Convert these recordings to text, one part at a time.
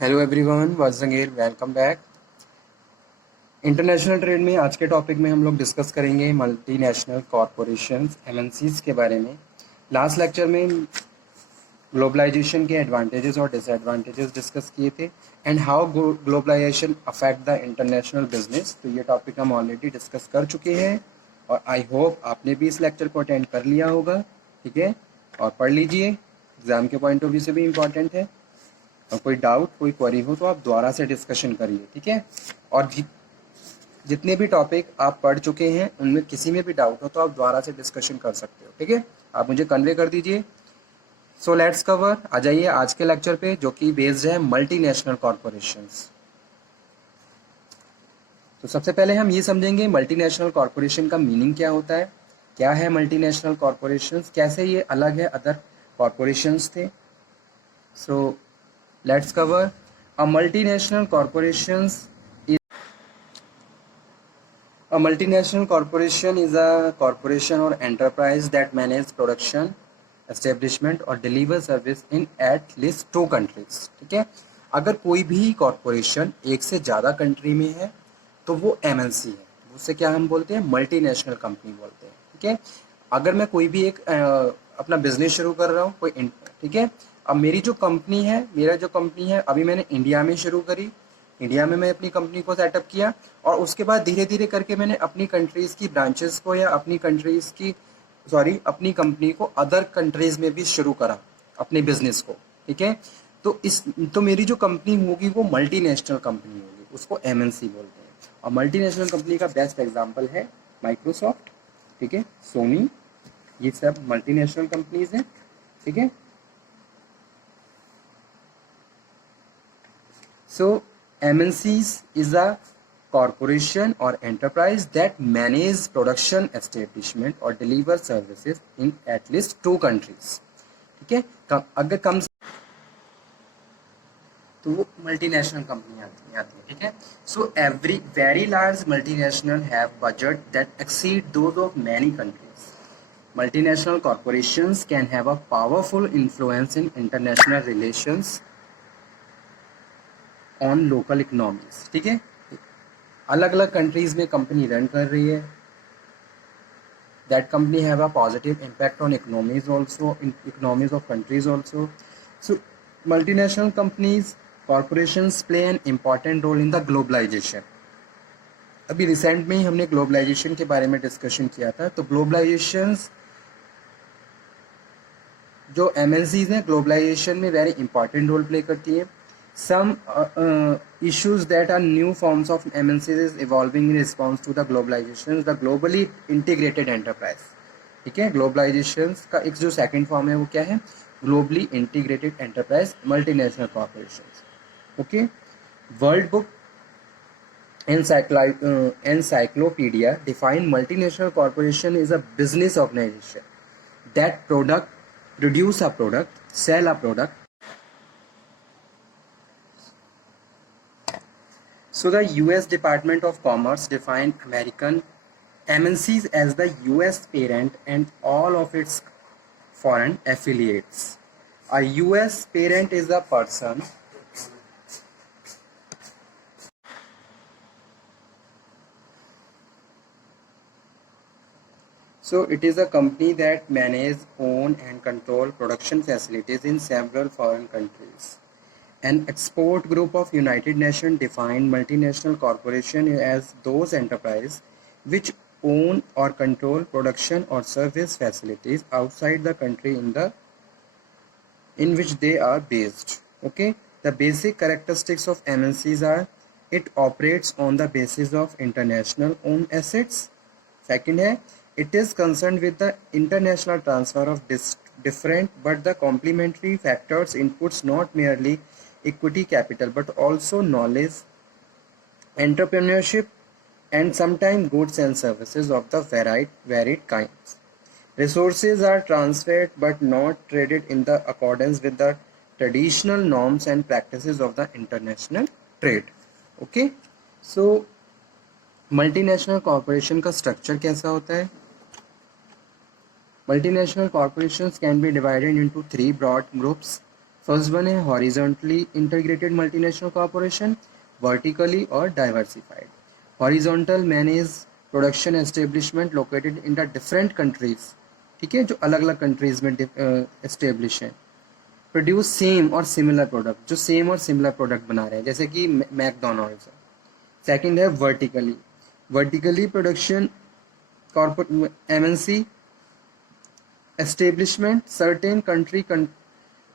Hello everyone, once again welcome back. International trade में आज के टॉपिक में हम लोग डिस्कस करेंगे मल्टीनेशनल कॉरपोरेशंस एमएनसीज के बारे में। लास्ट लेक्चर में ग्लोबलाइजेशन के एडवांटेजेस और डिसएडवांटेजेस डिस्कस किए थे and how globalisation affect the international business. तो ये टॉपिक हम ऑलरेडी डिस्कस कर चुके हैं और आई होप आपने भी इस लेक्चर को अटेंड कर लिया होगा। ठीक है, और पढ़ लीजिए, एग्जाम के पॉइंट ऑफ व्यू से भी इम्पॉर्टेंट है। और कोई डाउट कोई क्वेरी हो तो आप दोबारा से डिस्कशन करिए। ठीक है, और जितने भी टॉपिक आप पढ़ चुके हैं उनमें किसी में भी डाउट हो तो आप दोबारा से डिस्कशन कर सकते हो। ठीक है, आप मुझे कन्वे कर दीजिए। सो लेट्स कवर, आ जाइए आज के लेक्चर पे जो कि बेस्ड है मल्टीनेशनल कॉरपोरेशंस। तो सबसे पहले हम ये समझेंगे मल्टीनेशनल कॉरपोरेशन का मीनिंग क्या होता है, क्या है मल्टीनेशनल कॉरपोरेशंस, कैसे ये अलग है अदर कॉरपोरेशंस थे। सो let's cover a multinational corporations a multinational corporation is a corporation or enterprise that manage production, establishment और deliver service in at least 2 countries। ठीक है, अगर कोई भी कॉरपोरेशन एक से ज़्यादा कंट्री में है तो वो एमएनसी है, उससे क्या हम बोलते हैं, मल्टीनेशनल कंपनी बोलते हैं। ठीक है, अगर मैं कोई भी एक अपना बिजनेस शुरू कर रहा हूँ कोई, ठीक है, अब मेरी जो कंपनी है, मेरा जो कंपनी है अभी मैंने इंडिया में शुरू करी, इंडिया में मैं अपनी कंपनी को सेटअप किया और उसके बाद धीरे धीरे करके मैंने अपनी कंट्रीज़ की ब्रांचेस को या अपनी कंपनी को अदर कंट्रीज़ में भी शुरू करा अपने बिजनेस को। ठीक है, तो मेरी जो कंपनी होगी वो मल्टीनेशनल कंपनी होगी, उसको एमएनसी बोलते हैं। और मल्टीनेशनल कंपनी का बेस्ट एग्जांपल है माइक्रोसॉफ्ट, ठीक है, सोनी, ये सब मल्टीनेशनल कंपनीज हैं। ठीक है, सो MNCs is a corporation or enterprise that manage production establishment or deliver services in at least 2 countries। ठीक है, अगर कम तो वो मल्टीनेशनल कंपनी आती है। ठीक है, so every very large multinational have budget that exceed those of many countries. Multinational corporations can have a powerful influence in international relations on local economies। ठीक है, अलग अलग कंट्रीज में कंपनी रन कर रही है, that company have a positive impact on economies also, in economies of countries also. So multinational companies corporations play an important role in the globalisation. अभी recent में ही हमने ग्लोबलाइजेशन के बारे में डिस्कशन किया था। तो ग्लोबलाइजेशन जो एमएनसीज हैं ग्लोबलाइजेशन में वेरी इंपॉर्टेंट रोल प्ले करती हैं। Some issues that are new forms of MNCs is evolving in response to the globalization, the globally integrated enterprise। ठीक है, ग्लोबलाइजेशन का एक जो सेकंड फॉर्म है वो क्या है, globally integrated enterprise multinational corporation. Okay, world book encyclopedia define multinational corporation is a business organization that produce a product, sell a product। So the US Department of Commerce defined American MNCs as the US parent and all of its foreign affiliates। A US parent is a person so it is a company that manages, own and control production facilities in several foreign countries। An export group of United Nations defined multinational corporation as those enterprises which own or control production or service facilities outside the country in which they are based। Okay, the basic characteristics of MNCs are it operates on the basis of international owned assets। Second है, it is concerned with the international transfer of different but the complementary factors inputs, not merely equity capital but also knowledge, entrepreneurship and sometimes goods and services of the varied kinds। Resources are transferred but not traded in the accordance with the traditional norms and practices of the international trade। Okay, so multinational corporation का structure कैसा होता है। Multinational corporations can be divided into 3 broad groups. First one है horizontally integrated multinational corporation, vertically और diversified. Horizontal manage production establishment located in the different countries, ठीक है, जो अलग अलग कंट्रीज में एस्टेब्लिश है। प्रोड्यूस सेम और सिमिलर प्रोडक्ट, जो सेम और सिमिलर प्रोडक्ट बना रहे हैं, जैसे कि मैकडोनल्ड्स है। सेकेंड है vertically, vertically production corporate MNC establishment certain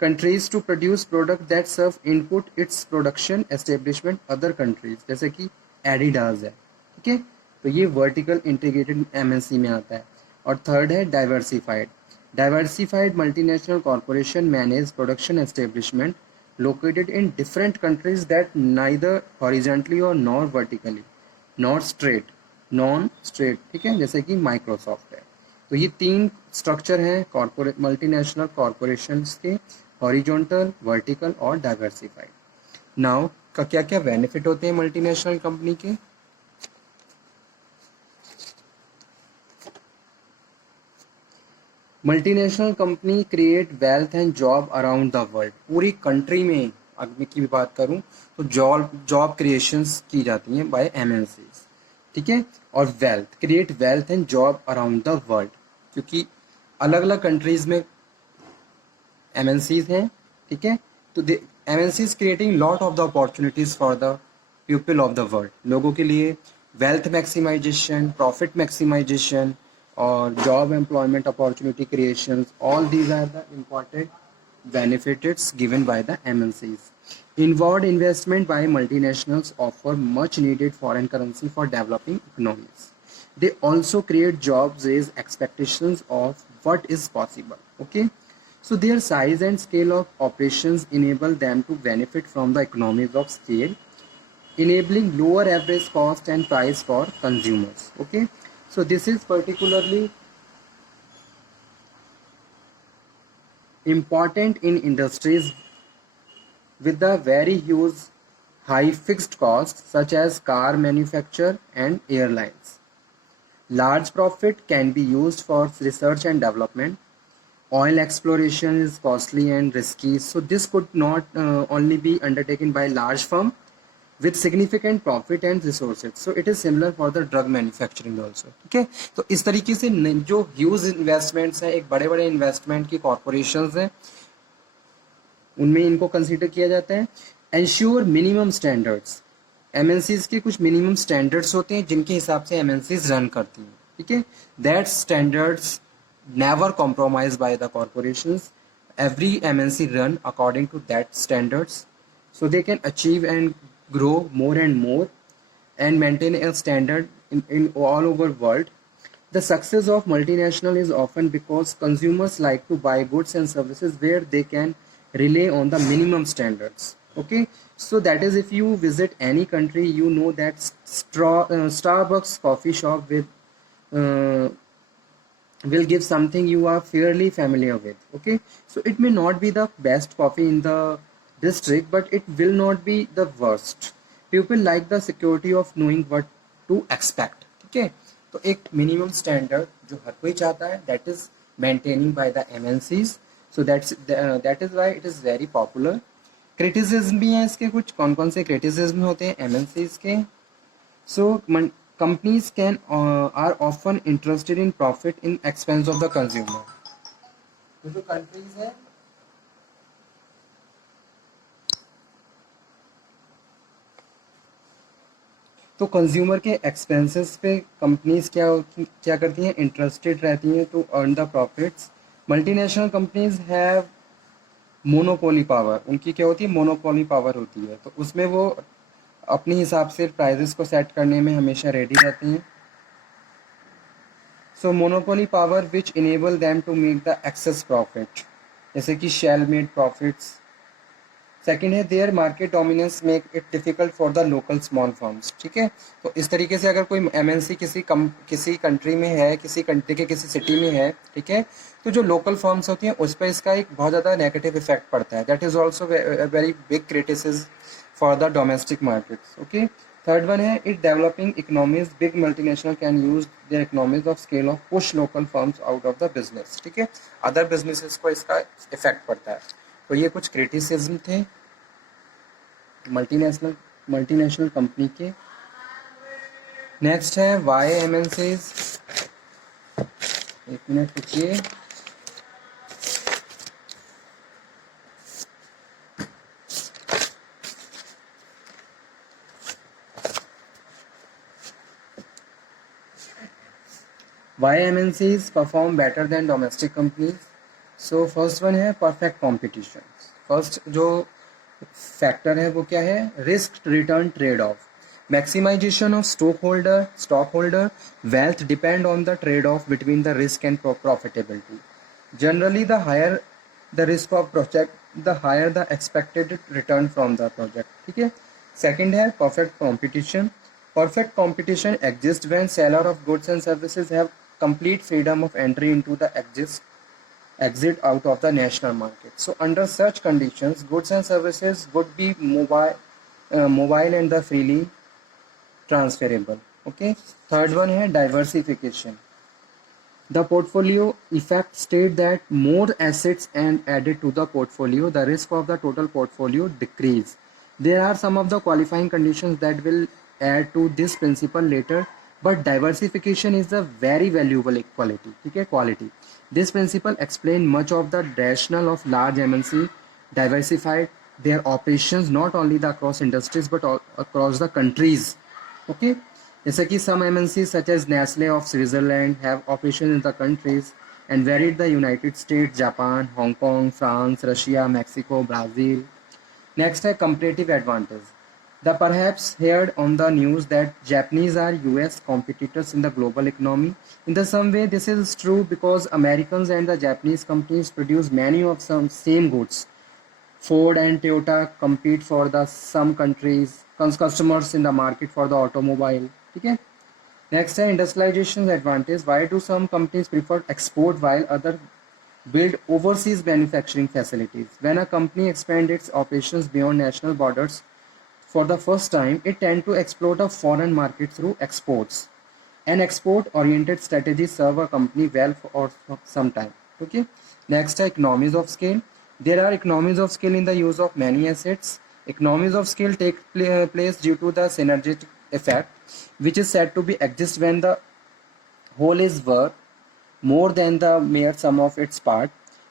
countries to produce product that serve input its production establishment other countries, जैसे कि एडिडास है, ठीक है। तो ये वर्टिकल इंटीग्रेटेड एमएनसी में आता है। और थर्ड है diversified, diversified multinational corporation manage production establishment located in different countries that neither horizontally or nor vertically nor straight non straight, ठीक है, जैसे कि माइक्रोसॉफ्ट है। तो ये तीन स्ट्रक्चर हैं कॉर्पोरेट मल्टीनेशनल कॉर्पोरेशंस के, हॉरिजॉन्टल, वर्टिकल और डाइवर्सिफाइड। नाउ का क्या क्या बेनिफिट होते हैं मल्टीनेशनल कंपनी के? Multinational company create wealth and job around the world. पूरी कंट्री में अगर की भी बात करूं तो जॉब क्रिएशंस की जाती हैं बाय एमएनसीज, ठीक है। और wealth, create wealth and job around the world, क्योंकि अलग अलग कंट्रीज में एमएनसीज हैं, ठीक है। तो MNCs creating lot of the opportunities for the people of the world, लोगों के लिए वेल्थ मैक्सिमाइजेशन, प्रॉफिट मैक्सिमाइजेशन और job employment opportunity creation, all these are the important benefits given by the MNCs. Inward investment by multinationals offer much needed foreign currency for developing economies. They also create jobs, raise expectations of what is possible. Okay, so their size and scale of operations enable them to benefit from the economies of scale, enabling lower average cost and price for consumers. Okay, so this is particularly important in industries with a very huge high fixed costs such as car manufacture and airlines. Large profit can be used for research and development. Oil exploration is costly and risky, so this could not only be undertaken by large firm with significant profit and resources. So it is similar for the drug manufacturing also, ठीक है। तो इस तरीके से जो huge investments हैं, एक बड़े बड़े इन्वेस्टमेंट की कॉर्पोरेशंस हैं, उनमें इनको कंसीडर किया जाता है। एंश्योर मिनिमम स्टैंडर्ड्स, एमएनसीज के कुछ मिनिमम स्टैंडर्ड्स होते हैं जिनके हिसाब से एमएनसीज रन करती हैं, ठीक है। That standards never compromise by the corporations, every MNC run according to that standards, so they can achieve and grow more and more and maintain a standard in all over world. The success of multinational is often because consumers like to buy goods and services where they can rely on the minimum standards. Okay, so that is, if you visit any country, you know that Starbucks coffee shop uh, will give something you are fairly familiar with. Okay, so it may not be the best coffee in the district, but it will not be the worst. People like the security of knowing what to expect, ठीक है। तो एक minimum standard जो हर कोई चाहता है, that is maintaining by the MNCs, so that is why it is very popular. Criticism भी हैं इसके, कुछ कौन कौन से क्रिटिसिज्म होते हैं एमएनसीज के? So companies can are often interested in profit in expense of the consumer. तो जो कंट्रीज है तो कंज्यूमर के एक्सपेंसेस पे कंपनीज क्या करती हैं, इंटरेस्टेड रहती हैं to earn the profits. Multinational companies have monopoly power, उनकी क्या होती है, मोनोपोली पावर होती है, तो उसमें वो अपने हिसाब से प्राइजेस को सेट करने में हमेशा रेडी रहती हैं। So monopoly power which enable them to make the excess profit, जैसे कि शेल मेड प्रॉफिट्स। सेकेंड है their market dominance make it difficult for the local small firms, ठीक है। तो इस तरीके से अगर कोई एमएनसी किसी कंट्री में है, किसी कंट्री के किसी सिटी में है, ठीक है, तो जो लोकल फर्म्स होती हैं उस पर इसका एक बहुत ज़्यादा नेगेटिव इफेक्ट पड़ता है। That is also very big criticism for the domestic markets. Okay, third one है it developing economies, big multinational can use their economies of scale of push local firms out of the business, ठीक है, other businesses को इसका इफेक्ट पड़ता है। तो ये कुछ क्रिटिसिज्म थे मल्टीनेशनल कंपनी के। नेक्स्ट है वाई एमएनसीज। एक मिनट रुकिए। Why MNCs perform better than domestic companies? So first one है perfect competition. First जो फैक्टर है वो क्या है? Risk return trade off. Maximization of stockholder wealth depend on the trade-off between the risk and profitability. Generally, the higher the risk of project, the higher the expected return from the project. ठीक है. Second है perfect competition. Perfect competition exists when seller of goods and services have complete freedom of entry into the exit out of the national market. So under such conditions, goods and services would be mobile and the freely transferable. Okay. Third one है diversification. The portfolio effect state that more assets and added to the portfolio, the risk of the total portfolio decrease. There are some of the qualifying conditions that will add to this principle later, but diversification is a very valuable quality. Okay, quality. This principle explains much of the rationale of large MNC diversified their operations not only the across industries but across the countries. Okay. जैसे कि some MNCs such as Nestle of Switzerland have operations in the countries and varied the United States, Japan, Hong Kong, France, Russia, Mexico, Brazil. Next है comparative advantage. The perhaps heard on the news that Japanese are US competitors in the global economy. In the some way this is true because Americans and the Japanese companies produce many of some same goods. Ford and Toyota compete for the some countries customers in the market for the automobile. Okay. Next है industrialization advantage. Why do some companies prefer export while others build overseas manufacturing facilities? When a company expands its operations beyond national borders for the first time, it tends to explore the foreign market through exports. An export-oriented strategy serves a company well for some time. Okay. Next, economies of scale. There are economies of scale in the use of many assets. Economies of scale take place due to the synergistic effect, which is said to be exist when the whole is worth more than the mere sum of its part.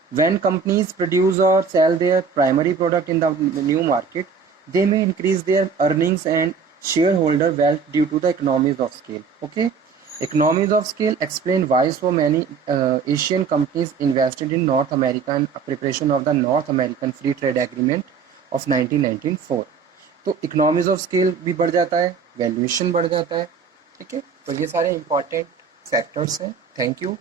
When companies produce or sell their primary product in the new market, they may increase their earnings and shareholder wealth due to the economies of scale. Okay. Economies of scale explain why so many Asian companies invested in North America in preparation of the North American Free Trade Agreement of 1994. तो economies of scale भी बढ़ जाता है, वैल्यूएशन बढ़ जाता है. ठीक है. तो ये सारे इंपॉर्टेंट फैक्टर्स हैं. Thank you.